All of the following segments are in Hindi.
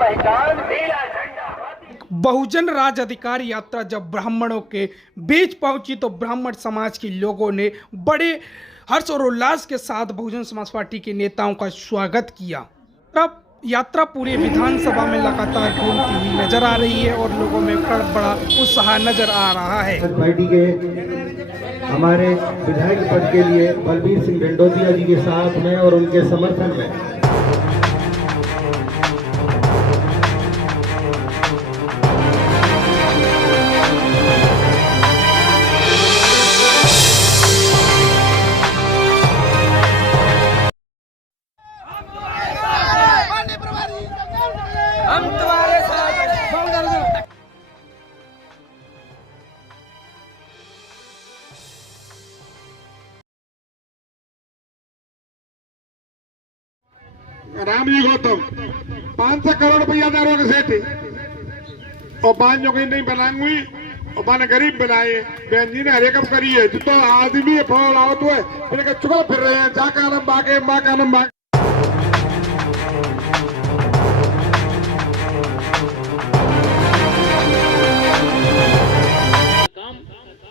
पहचान नीला झंडा। बहुजन राज अधिकार यात्रा जब ब्राह्मणों के बीच पहुंची तो ब्राह्मण समाज के लोगों ने बड़े हर्ष और उल्लास के साथ बहुजन समाज पार्टी के नेताओं का स्वागत किया। तब यात्रा पूरे विधानसभा में लगातार घूमती हुई नजर आ रही है और लोगों में बड़ा उत्साह नजर आ रहा है। पार्टी के हमारे विधायक पद के लिए बलबीर सिंह ढंडोतिया जी के साथ में और उनके समर्थन में हम तुम्हारे साथ। रामजी गौतम 500 करोड़ रुपया दारों के सेठ और 5 जो कहीं नहीं बनाऊंगी और मैंने गरीब बनाए बहन जी ने हरेकम करी है तो आदमी फोन आओ तो है मैंने चुकल फिर रहे हैं जा कानम बागे माँ कानम बागे।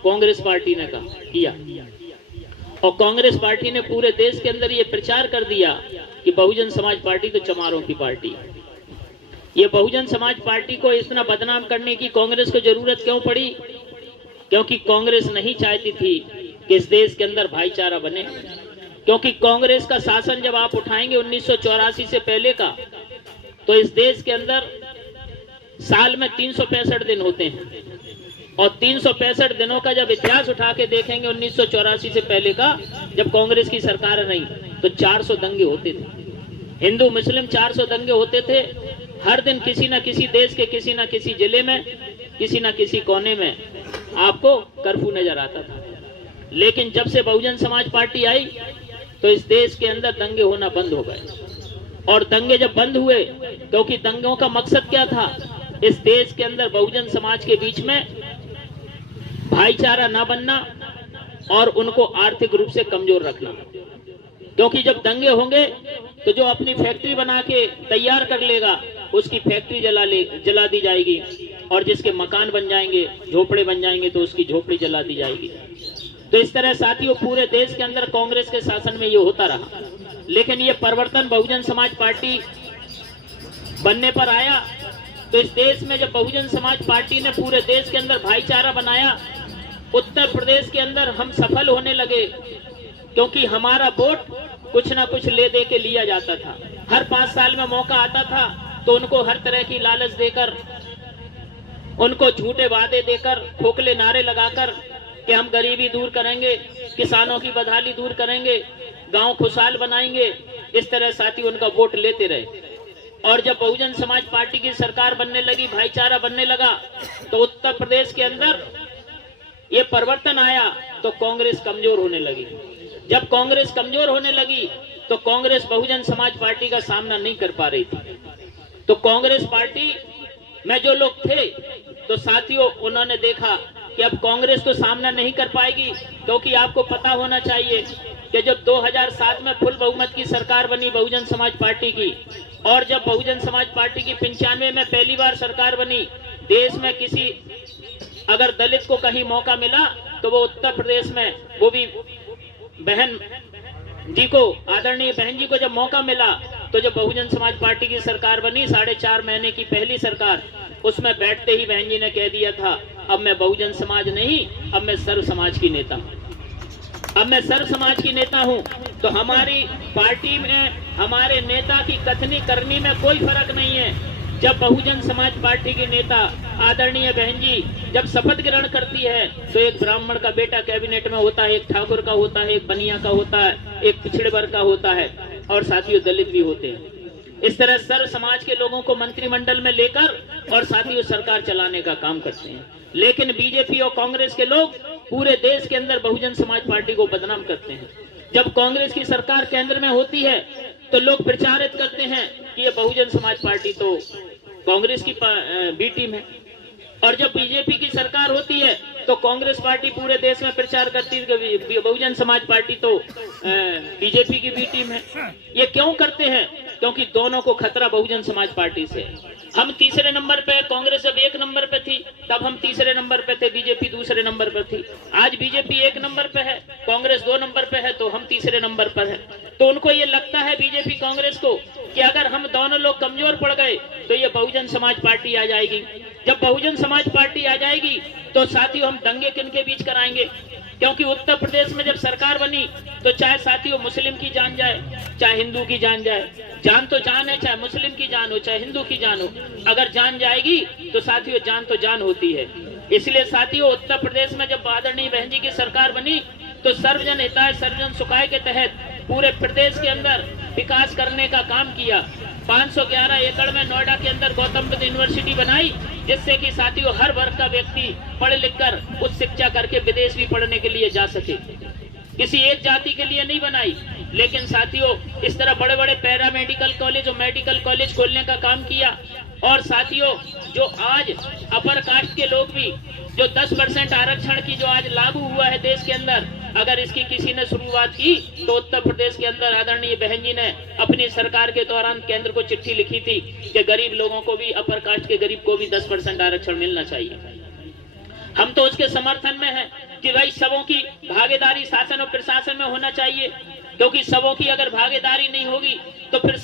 कांग्रेस पार्टी ने किया और कांग्रेस पार्टी ने पूरे देश के अंदर ये प्रचार कर दिया कि बहुजन समाज पार्टी तो चमारों की पार्टी है। ये बहुजन समाज पार्टी को इतना बदनाम करने की कांग्रेस को जरूरत क्यों पड़ी? क्योंकि कांग्रेस नहीं चाहती थी कि इस देश के अंदर भाईचारा बने। क्योंकि कांग्रेस का शासन जब आप उठाएंगे 1984 से पहले का, तो इस देश के अंदर साल में 365 दिन होते हैं और 365 दिनों का जब इतिहास उठा के देखेंगे 1984 से पहले का, जब कांग्रेस की सरकार नहीं तो 400 दंगे होते थे। हिंदू मुस्लिम 400 दंगे होते थे। हर दिन किसी न किसी देश के किसी न किसी जिले में किसी न किसी कोने में आपको कर्फ्यू नजर आता था। लेकिन जब से बहुजन समाज पार्टी आई तो इस देश के अंदर दंगे होना बंद हो गए। और दंगे जब बंद हुए, क्योंकि दंगों का मकसद क्या था? इस देश के अंदर बहुजन समाज के बीच में भाईचारा ना बनना और उनको आर्थिक रूप से कमजोर रखना। क्योंकि जब दंगे होंगे तो जो अपनी फैक्ट्री बना के तैयार कर लेगा उसकी फैक्ट्री जला दी जाएगी और जिसके मकान बन जाएंगे, झोपड़े बन जाएंगे तो उसकी झोपड़ी जला दी जाएगी। तो इस तरह साथियों पूरे देश के अंदर कांग्रेस के शासन में ये होता रहा। लेकिन ये परिवर्तन बहुजन समाज पार्टी बनने पर आया तो इस देश में जब बहुजन समाज पार्टी ने पूरे देश के अंदर भाईचारा बनाया, उत्तर प्रदेश के अंदर हम सफल होने लगे। क्योंकि हमारा वोट कुछ ना कुछ ले दे के लिया जाता था। हर 5 साल में मौका आता था तो उनको हर तरह की लालच देकर, उनको झूठे वादे देकर, खोखले नारे लगाकर कि हम गरीबी दूर करेंगे, किसानों की बदहाली दूर करेंगे, गांव खुशहाल बनाएंगे, इस तरह साथी उनका वोट लेते रहे। और जब बहुजन समाज पार्टी की सरकार बनने लगी, भाईचारा बनने लगा, तो उत्तर प्रदेश के अंदर ये परिवर्तन आया तो कांग्रेस कमजोर होने लगी। जब कांग्रेस कमजोर होने लगी तो कांग्रेस बहुजन समाज पार्टी का सामना नहीं कर पा रही थी। तो कांग्रेस पार्टी में जो लोग थे तो साथियों उन्होंने देखा कि अब कांग्रेस तो सामना नहीं कर पाएगी। क्योंकि आपको पता होना चाहिए कि जब 2007 में फुल बहुमत की सरकार बनी बहुजन समाज पार्टी की, और जब बहुजन समाज पार्टी की 95 में पहली बार सरकार बनी, देश में किसी अगर दलित को कहीं मौका मिला तो वो उत्तर प्रदेश में, वो भी बहन जी को, आदरणीय बहन जी को जब मौका मिला तो जब बहुजन समाज पार्टी की सरकार बनी 4.5 महीने की पहली सरकार, उसमें बैठते ही बहन जी ने कह दिया था अब मैं बहुजन समाज नहीं, अब मैं सर्व समाज की नेता, अब मैं सर्व समाज की नेता हूं। तो हमारी पार्टी में हमारे नेता की कथनी करनी में कोई फर्क नहीं है। जब बहुजन समाज पार्टी के नेता आदरणीय बहन जी जब शपथ ग्रहण करती है तो एक ब्राह्मण का बेटा कैबिनेट में होता है, एक ठाकुर का होता है, एक बनिया का होता है, एक पिछड़े वर्ग का होता है और साथियों दलित भी होते हैं। इस तरह सर्व समाज के लोगों को मंत्रिमंडल में लेकर और साथियों सरकार चलाने का काम करते हैं। लेकिन बीजेपी और कांग्रेस के लोग पूरे देश के अंदर बहुजन समाज पार्टी को बदनाम करते हैं। जब कांग्रेस की सरकार केंद्र में होती है तो लोग प्रचारित करते हैं कि ये बहुजन समाज पार्टी तो कांग्रेस की बी टीम है, और जब बीजेपी की सरकार होती है तो कांग्रेस पार्टी पूरे देश में प्रचार करती है कि बहुजन समाज पार्टी तो बीजेपी की बी टीम है। ये क्यों करते हैं? क्योंकि दोनों को खतरा बहुजन समाज पार्टी से है। हम तीसरे नंबर पे, कांग्रेस जब 1 नंबर पे थी तब हम तीसरे नंबर पे थे, बीजेपी दूसरे नंबर पे थी। आज बीजेपी 1 नंबर पे है, कांग्रेस 2 नंबर पे है, तो हम तीसरे नंबर पर है। तो उनको ये लगता है बीजेपी कांग्रेस को कि अगर हम दोनों लोग कमजोर पड़ गए तो ये बहुजन समाज पार्टी आ जाएगी। जब बहुजन समाज पार्टी आ जाएगी तो साथियों हम दंगे किनके बीच कराएंगे, क्योंकि उत्तर प्रदेश में जब सरकार बनी तो चाहे साथियों मुस्लिम की जान जाए चाहे हिंदू की जान जाए, जान तो जान है, चाहे मुस्लिम की जान हो चाहे हिंदू की जान हो, अगर जान जाएगी तो साथियों जान तो जान होती है। इसलिए साथियों उत्तर प्रदेश में जब आदरणीय बहन जी की सरकार बनी तो सर्वजन हिताय सर्वजन सुखाय के तहत पूरे प्रदेश के अंदर विकास करने का काम किया। 511 एकड़ में नोएडा के अंदर गौतम बुद्ध यूनिवर्सिटी बनाई, जिससे कि साथियों हर वर्ग का व्यक्ति पढ़ लिख कर उच्च शिक्षा करके विदेश भी पढ़ने के लिए जा सके। किसी एक जाति के लिए नहीं बनाई, लेकिन साथियों इस तरह बड़े बड़े पैरामेडिकल कॉलेज और मेडिकल कॉलेज खोलने का काम किया। और साथियों जो आज अपर कास्ट के लोग भी जो 10% आरक्षण की जो आज लागू हुआ है देश के अंदर, अगर इसकी किसी ने शुरुआत की तो उत्तर प्रदेश के अंदर आदरणीय बहन जी ने अपनी सरकार के दौरान केंद्र को चिट्ठी लिखी थी कि गरीब लोगों को भी, अपर कास्ट के गरीब को भी 10% आरक्षण मिलना चाहिए। हम तो उसके समर्थन में हैं कि भाई सबों की भागीदारी शासन और प्रशासन में होना चाहिए, क्योंकि सबों की अगर भागीदारी नहीं होगी तो फिर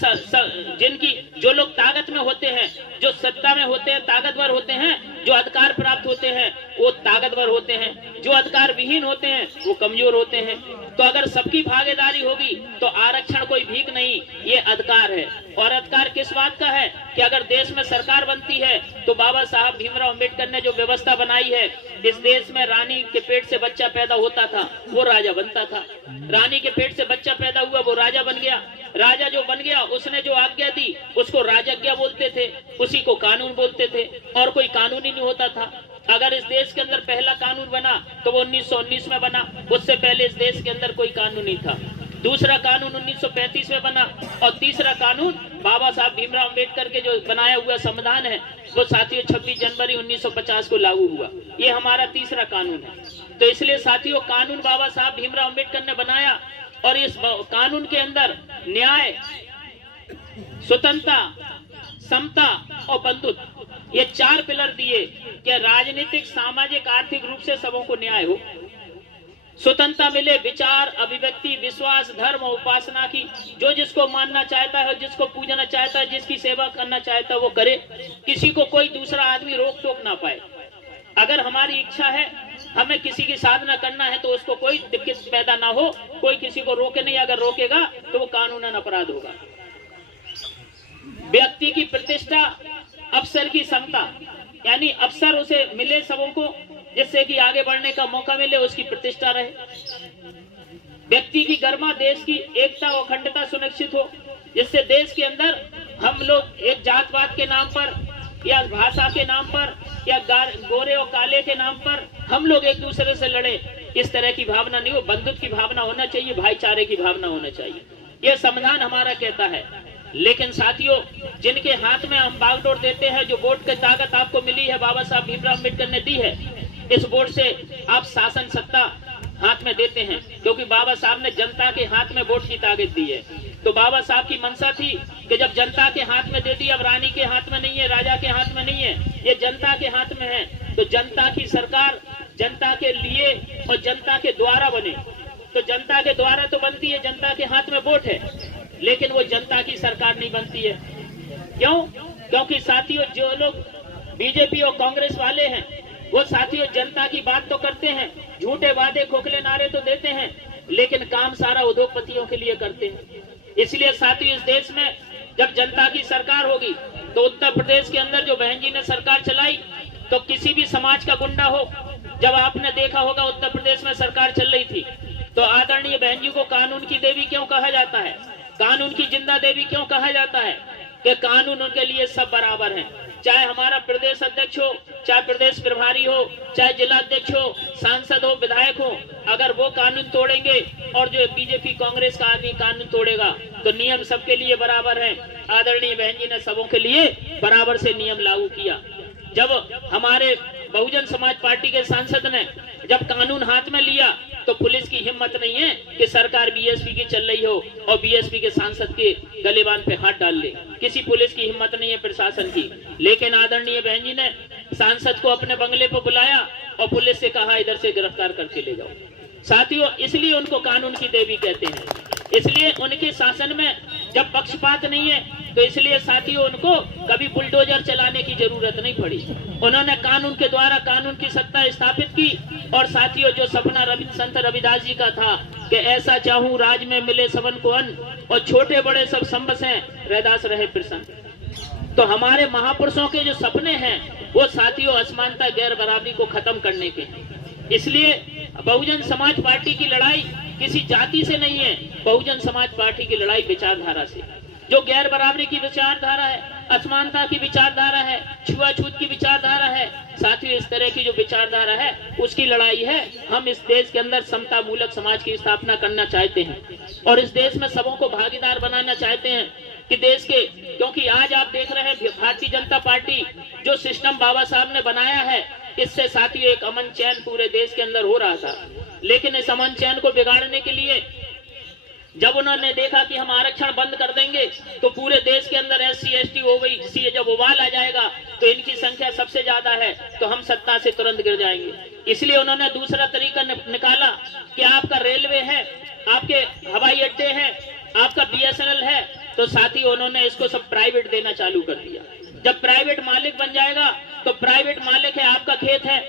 जिनकी जो लोग ताकत में होते हैं, जो सत्ता में होते हैं, ताकतवर होते हैं, जो अधिकार प्राप्त होते हैं वो ताकतवर होते हैं, जो अधिकार विहीन होते हैं वो कमजोर होते हैं। तो अगर सबकी भागीदारी होगी तो आरक्षण कोई भीख नहीं, ये अधिकार है। और अधिकार किस बात का है कि अगर देश में सरकार बनती है तो बाबा साहब भीमराव अंबेडकर ने जो व्यवस्था बनाई है, इस देश में रानी के पेट से बच्चा पैदा होता था वो राजा बनता था, रानी के पेट से बच्चा पैदा हुआ वो राजा बन गया, राजा जो बन गया उसने जो आज्ञा दी उसको राजज्ञा बोलते थे, उसी को कानून बोलते थे, और कोई कानून ही नहीं होता था। अगर इस देश के अंदर पहला कानून बना तो वो 1919 में बना, उससे पहले इस देश के अंदर कोई कानून नहीं था। दूसरा कानून 1935 में बना, और तीसरा कानून बाबा साहब भीमराव अंबेडकर के जो बनाया हुआ संविधान है वो साथियों 26 जनवरी 1950 को लागू हुआ। ये हमारा तीसरा कानून है। तो इसलिए साथियों कानून बाबा साहब भीमराव अंबेडकर ने बनाया, और इस कानून के अंदर न्याय, स्वतंत्रता, समता और बंधुत्व, ये 4 पिलर दिए कि राजनीतिक, सामाजिक, आर्थिक रूप से सबों को न्याय हो, स्वतंत्रता मिले, विचार, अभिव्यक्ति, विश्वास, धर्म और उपासना की, जो जिसको मानना चाहता है, जिसको पूजना चाहता है, जिसकी सेवा करना चाहता है वो करे, किसी को कोई दूसरा आदमी रोक टोक ना पाए। अगर हमारी इच्छा है हमें किसी की साधना करना है तो उसको कोई दिक्कत पैदा ना हो, कोई किसी को रोके नहीं, अगर रोकेगा तो वो कानूनन अपराध होगा। व्यक्ति की प्रतिष्ठा, अवसर की समता, यानी अवसर उसे मिले सबों को, जिससे कि आगे बढ़ने का मौका मिले, उसकी प्रतिष्ठा रहे। व्यक्ति की गरिमा, देश की एकता और अखंडता सुनिश्चित हो, जिससे देश के अंदर हम लोग एक जातवाद के नाम पर या भाषा के नाम पर या गोरे और काले के नाम पर हम लोग एक दूसरे से लड़े, इस तरह की भावना नहीं हो। बंधुत्व की भावना होना चाहिए, भाईचारे की भावना होना चाहिए, ये संविधान हमारा कहता है। लेकिन साथियों जिनके हाथ में हम बागडोर देते हैं, जो वोट की ताकत आपको मिली है, बाबा साहब भीमराव अम्बेडकर ने दी है, इस वोट से आप शासन सत्ता हाथ में देते हैं, क्योंकि बाबा साहब ने जनता के हाथ में वोट की ताकत दी है। तो बाबा साहब की मंशा थी कि जब जनता के हाथ में दे दी, अब रानी के हाथ में नहीं है, राजा के हाथ में नहीं है, ये जनता के हाथ में है, तो जनता की सरकार जनता के लिए और जनता के द्वारा बने। तो जनता के द्वारा तो बनती है, जनता के हाथ में वोट है, लेकिन वो जनता की सरकार नहीं बनती है। क्यों? क्योंकि साथियों जो लोग बीजेपी और कांग्रेस वाले हैं वो साथियों जनता की बात तो करते हैं, झूठे वादे खोखले नारे तो देते हैं, लेकिन काम सारा उद्योगपतियों के लिए करते हैं। इसलिए साथियों इस देश में जब जनता की सरकार होगी तो उत्तर प्रदेश के अंदर जो बहन जी ने सरकार चलाई, तो किसी भी समाज का गुंडा हो, जब आपने देखा होगा उत्तर प्रदेश में सरकार चल रही थी तो आदरणीय बहन जी को कानून की देवी क्यों कहा जाता है, कानून की जिंदा देवी क्यों कहा जाता है? कि कानून उनके लिए सब बराबर हैं। चाहे हमारा प्रदेश अध्यक्ष हो, चाहे प्रदेश प्रभारी हो, चाहे जिला अध्यक्ष हो, सांसद हो, विधायक हो, अगर वो कानून तोड़ेंगे और जो बीजेपी कांग्रेस का आदमी कानून तोड़ेगा तो नियम सबके लिए बराबर है। आदरणीय बहन जी ने सबों के लिए बराबर से नियम लागू किया। जब हमारे बहुजन समाज पार्टी के सांसद ने जब कानून हाथ में लिया तो पुलिस की हिम्मत नहीं है कि सरकार बीएसपी की चल रही हो और बीएसपी के सांसद के गलेबान पे हाथ डाल ले। किसी पुलिस की हिम्मत नहीं है, प्रशासन की। लेकिन आदरणीय बहन जी ने सांसद को अपने बंगले पर बुलाया और पुलिस से कहा इधर से गिरफ्तार करके ले जाओ। साथियों, इसलिए उनको कानून की देवी कहते हैं। इसलिए उनके शासन में जब पक्षपात नहीं है तो इसलिए साथियों उनको कभी बुलडोजर चलाने की जरूरत नहीं पड़ी। उन्होंने कानून के द्वारा कानून की सत्ता स्थापित की। और साथियों, जो सपना संत रविदास जी का था कि ऐसा चाहूं राज में मिले सबन को अन्न और छोटे बड़े सब संबस हैं, रैदास रहे प्रसन्न। तो हमारे महापुरुषों के जो सपने हैं वो साथियों असमानता, गैर बराबरी को खत्म करने के हैं। इसलिए बहुजन समाज पार्टी की लड़ाई किसी जाति से नहीं है, बहुजन समाज पार्टी की लड़ाई विचारधारा से। जो गैर बराबरी की विचारधारा है, असमानता की विचारधारा है, छुआछूत की विचारधारा है, साथियों इस तरह की जो विचारधारा है उसकी लड़ाई है। हम इस देश के अंदर समता मूलक समाज की स्थापना करना चाहते हैं और इस देश में सबों को भागीदार बनाना चाहते हैं कि देश के, क्योंकि आज आप देख रहे हैं भारतीय जनता पार्टी जो सिस्टम बाबा साहब ने बनाया है, इससे साथियों एक अमन चैन पूरे देश के अंदर हो रहा था। लेकिन इस अमन चैन को बिगाड़ने के लिए जब उन्होंने देखा कि हम आरक्षण बंद कर देंगे तो पूरे देश के अंदर SC ST OBC जब उबाल आ जाएगा तो इनकी संख्या सबसे ज्यादा है तो हम सत्ता से तुरंत गिर जाएंगे। इसलिए उन्होंने दूसरा तरीका निकाला कि आपका रेलवे है, आपके हवाई अड्डे हैं, आपका BSNL है, तो साथ ही उन्होंने इसको सब प्राइवेट देना चालू कर दिया। जब प्राइवेट मालिक बन जाएगा तो प्राइवेट मालिक है, आपका खेत है,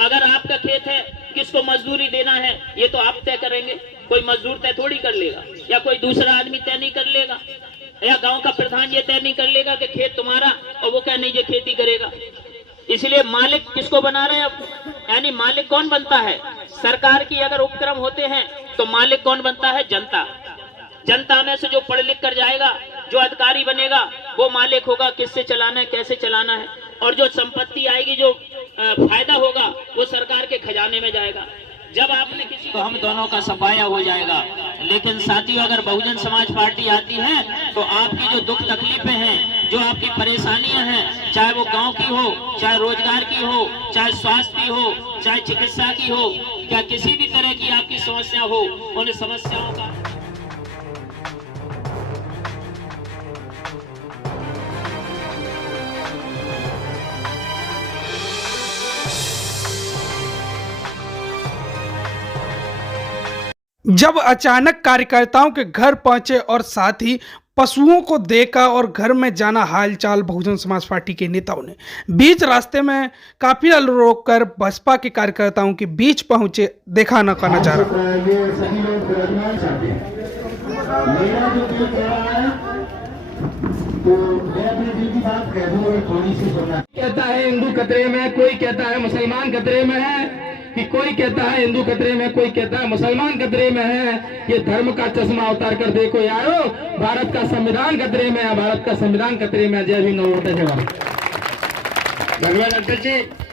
अगर आपका खेत है किसको मजदूरी देना है ये तो आप तय करेंगे, कोई मजदूर तय थोड़ी कर लेगा या कोई दूसरा आदमी तय नहीं कर लेगा या गांव का प्रधान ये तय नहीं कर लेगा कि खेत तुम्हारा और वो क्या नहीं ये खेती करेगा। इसलिए मालिक किसको बना रहे हैं अब, यानी मालिक कौन बनता है? सरकार की अगर उपक्रम होते हैं तो मालिक कौन बनता है? जनता। जनता में से जो पढ़ लिख कर जाएगा, जो अधिकारी बनेगा वो मालिक होगा, किससे चलाना है, कैसे चलाना है, और जो संपत्ति आएगी, जो फायदा होगा वो सरकार के खजाने में जाएगा। जब आपने किसी तो हम दोनों का सफाया हो जाएगा। लेकिन साथियों अगर बहुजन समाज पार्टी आती है तो आपकी जो दुख तकलीफें हैं, जो आपकी परेशानियां हैं, चाहे वो गांव की हो, चाहे रोजगार की हो, चाहे स्वास्थ्य की हो, चाहे चिकित्सा की हो, क्या किसी भी तरह की आपकी समस्या हो, उन समस्याओं का जब अचानक कार्यकर्ताओं के घर पहुंचे और साथ ही पशुओं को देखा और घर में जाना हालचाल बहुजन समाज पार्टी के नेताओं ने बीच रास्ते में काफिला रोककर बसपा के कार्यकर्ताओं के बीच पहुंचे देखा न का नजारा। कहता है हिंदू खतरे में, कोई कहता है मुसलमान खतरे में है, कि कोई कहता है हिंदू खतरे में, कोई कहता है मुसलमान खतरे में है। ये धर्म का चश्मा उतार कर देखो यारो, भारत का संविधान खतरे में है, भारत का संविधान खतरे में है। जय भीम, नमो बुद्धाय, जय भारत। धन्यवाद अध्यक्ष जी।